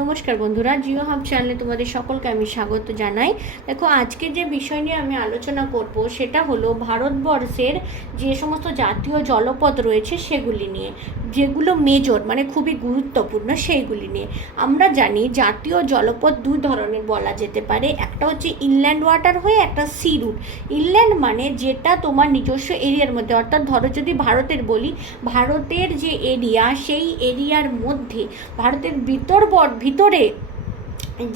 নমস্কার বন্ধুরা, জিও হাব চ্যানেলে তোমাদের সকলকে আমি স্বাগত জানাই। দেখো, আজকে যে বিষয় নিয়ে আমি আলোচনা করব সেটা হলো ভারতবর্ষের যে সমস্ত জাতীয় জলপথ রয়েছে সেগুলি নিয়ে, যেগুলো মেজর মানে খুবই গুরুত্বপূর্ণ সেইগুলি নিয়ে। আমরা জানি জাতীয় জলপথ দুই ধরনের বলা যেতে পারে, একটা হচ্ছে ইনল্যান্ড ওয়াটার হয়ে একটা সি রুট। ইনল্যান্ড মানে যেটা তোমার নিজস্ব এরিয়ার মধ্যে, অর্থাৎ ধরো যদি ভারতের বলি, ভারতের যে এরিয়া সেই এরিয়ার মধ্যে ভারতের ভিতরে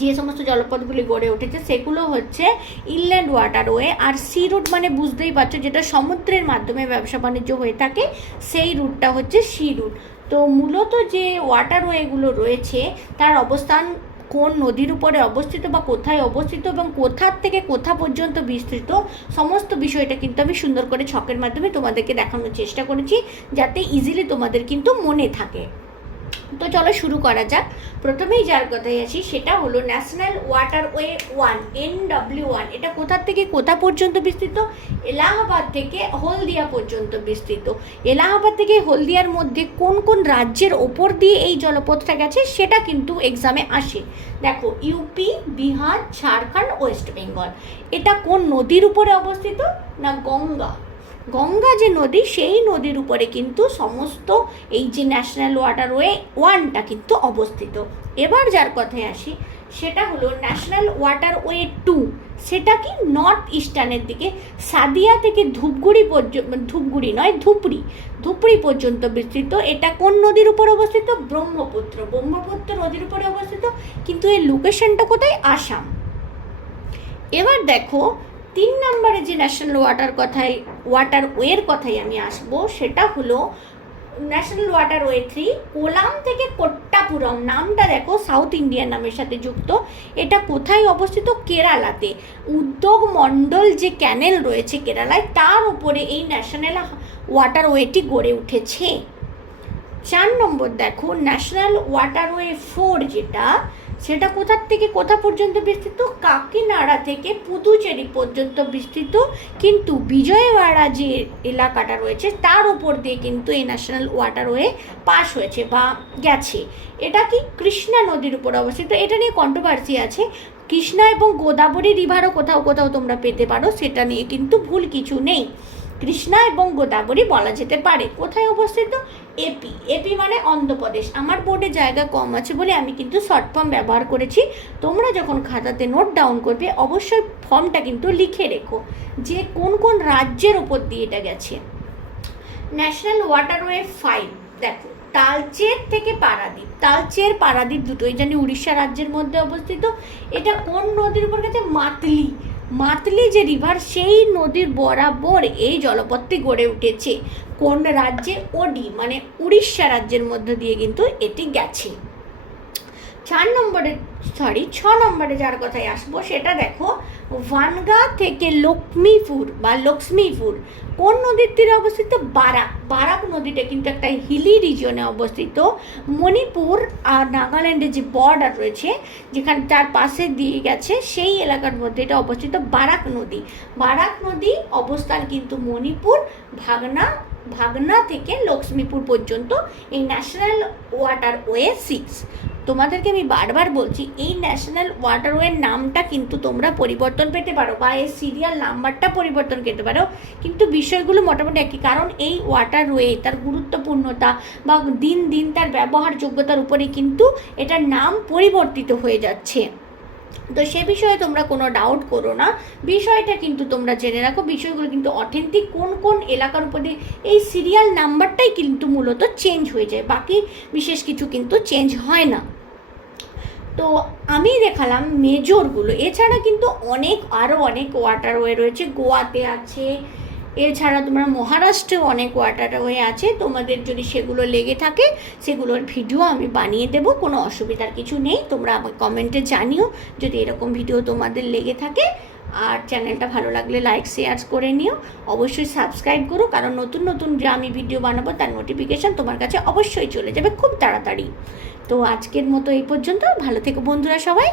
যে সমস্ত জলপথগুলি গড়ে উঠেছে সেগুলো হচ্ছে ইনল্যান্ড ওয়াটারওয়ে। আর সি রুট মানে বুঝতেই পারছো, যেটা সমুদ্রের মাধ্যমে ব্যবসা বাণিজ্য হয়ে থাকে, সেই রুটটা হচ্ছে সি রুট। তো মূলত যে ওয়াটারওয়েগুলো রয়েছে তার অবস্থান কোন নদীর উপরে অবস্থিত বা কোথায় অবস্থিত এবং কোথার থেকে কোথা পর্যন্ত বিস্তৃত, সমস্ত বিষয়টা কিন্তু আমি সুন্দর করে ছকের মাধ্যমে তোমাদেরকে দেখানোর চেষ্টা করেছি, যাতে ইজিলি তোমাদের কিন্তু মনে থাকে। তো চলো শুরু করা যাক। প্রথমেই যার কথায় আসি সেটা হলো ন্যাশনাল ওয়াটারওয়ে 1, NW1। এটা কোথা থেকে কোথা পর্যন্ত বিস্তৃত? এলাহাবাদ থেকে হলদিয়া পর্যন্ত বিস্তৃত। এলাহাবাদ থেকে হলদিয়ার মধ্যে কোন কোন রাজ্যের ওপর দিয়ে এই জলপথটা গেছে সেটা কিন্তু এক্সামে আসে। দেখো, ইউপি, বিহার, ঝাড়খণ্ড, ওয়েস্ট বেঙ্গল। এটা কোন নদীর উপরে অবস্থিত? না, গঙ্গা যে নদী, সেই নদীর উপরে কিন্তু সমস্ত এই যে ন্যাশনাল ওয়াটারওয়ে 1টা কিন্তু অবস্থিত। এবার যার কথায় আসি সেটা হলো ন্যাশনাল ওয়াটারওয়ে 2। সেটা কি নর্থ ইস্টার্নের দিকে, সাদিয়া থেকে ধূপগুড়ি পর্যন্ত, ধুপড়ি পর্যন্ত বিস্তৃত। এটা কোন নদীর উপর অবস্থিত? ব্রহ্মপুত্র নদীর উপরে অবস্থিত, কিন্তু এর লোকেশনটা কোথায়? আসাম। এবার দেখো, 3 নম্বরে যে ন্যাশনাল ওয়াটারওয়ের কথাই আমি আসবো সেটা হলো ন্যাশনাল ওয়াটারওয়ে 3, কোলাম থেকে কোট্টাপুরম। নামটা দেখো, সাউথ ইন্ডিয়ান নামের সাথে যুক্ত। এটা কোথায় অবস্থিত? কেরালাতে। উদ্যোগ মণ্ডল যে ক্যানেল রয়েছে কেরালায়, তার উপরে এই ন্যাশনাল ওয়াটারওয়েটি গড়ে উঠেছে। 4 নম্বর দেখো, ন্যাশনাল ওয়াটারওয়ে 4 সেটা কোথার থেকে কোথা পর্যন্ত বিস্তৃত? কাকিনাড়া থেকে পুদুচেরি পর্যন্ত বিস্তৃত, কিন্তু বিজয়ওয়াড়া যে এলাকাটা রয়েছে তার উপর দিয়ে কিন্তু এই ন্যাশনাল ওয়াটারওয়ে পাস হয়েছে বা গেছে। এটা কি কৃষ্ণা নদীর উপর অবস্থিত। এটা নিয়ে কন্ট্রোভার্সি আছে। কৃষ্ণা এবং গোদাবরী রিভারও কোথাও কোথাও তোমরা পেতে পারো, সেটা নিয়ে কিন্তু ভুল কিছু নেই। কৃষ্ণা এবং গোদাবরী বলা যেতে পারে। কোথায় অবস্থিত? এপি মানে অন্ধ্রপ্রদেশ। আমার বোর্ডে জায়গা কম আছে বলে আমি কিন্তু শর্ট ফর্ম ব্যবহার করেছি। তোমরা যখন খাতাতে নোট ডাউন করবে অবশ্যই ফর্মটা কিন্তু লিখে রেখো যে কোন কোন রাজ্যের ওপর দিয়ে এটা গেছে। ন্যাশনাল ওয়াটারওয়ে 5 দেখো, তালচের থেকে পারাদ্বীপ দুটোই জানি উড়িষ্যা রাজ্যের মধ্যে অবস্থিত। এটা কোন নদীর উপর গেছে? মাতলি যে রিভার, সেই নদীর বরাবর এই জলপথটি গড়ে উঠেছে। কোন রাজ্যে? মানে উড়িষ্যা রাজ্যের মধ্য দিয়ে কিন্তু এটি গেছে। 6 নম্বরে যার কথায় আসবো সেটা দেখো, ভানগা থেকে লক্ষ্মীপুর কোন নদীর তীরে অবস্থিত? বারাক নদীটা কিন্তু একটা হিলি রিজিয়নে অবস্থিত। মণিপুর আর নাগাল্যান্ডের যে বর্ডার রয়েছে, যেখানে তার পাশে দিয়ে গেছে, সেই এলাকার মধ্যে এটা অবস্থিত বারাক নদী অবস্থান কিন্তু মণিপুর, ভাগনা থেকে লক্ষ্মীপুর পর্যন্ত এই ন্যাশনাল ওয়াটারওয়ে 6। তোমাদেরকে আমি বারবার বলছি, এই ন্যাশনাল ওয়াটারওয়ের নামটা কিন্তু তোমরা পরিবর্তন পেতে পারো বা এর সিরিয়াল নাম্বারটা পরিবর্তন পেতে পারো, কিন্তু বিষয়গুলো মোটামুটি একই। কারণ এই ওয়াটারওয়ে তার গুরুত্বপূর্ণতা বা দিন দিন তার ব্যবহারযোগ্যতার উপরে কিন্তু এটার নাম পরিবর্তিত হয়ে যাচ্ছে। তো সে বিষয়ে তোমরা কোনো ডাউট করো না, বিষয়টা কিন্তু তোমরা জেনে রাখো। বিষয়গুলো কিন্তু অথেন্টিক, কোন কোন এলাকার উপরে এই সিরিয়াল নাম্বারটাই কিন্তু মূলত চেঞ্জ হয়ে যায়, বাকি বিশেষ কিছু কিন্তু চেঞ্জ হয় না। তো আমি দেখালাম মেজরগুলো, এছাড়া কিন্তু আরও অনেক ওয়াটারওয়ে রয়েছে। গোয়াতে আছে, এছাড়া তোমরা মহারাষ্ট্রেও অনেক ওয়াটারওয়ে আছে। তোমাদের যদি সেগুলো লেগে থাকে সেগুলোর ভিডিও আমি বানিয়ে দেবো, কোনো অসুবিধার কিছু নেই। তোমরা আমাকে কমেন্টে জানিও যদি এরকম ভিডিও তোমাদের লেগে থাকে। আর চ্যানেলটা ভালো লাগলে লাইক শেয়ার করে নিও, অবশ্যই সাবস্ক্রাইব করো, কারণ নতুন নতুন যে আমি ভিডিও বানাবো তার নোটিফিকেশান তোমার কাছে অবশ্যই চলে যাবে খুব তাড়াতাড়ি। তো আজকের মতো এই পর্যন্ত। ভালো থেকো বন্ধুরা সবাই।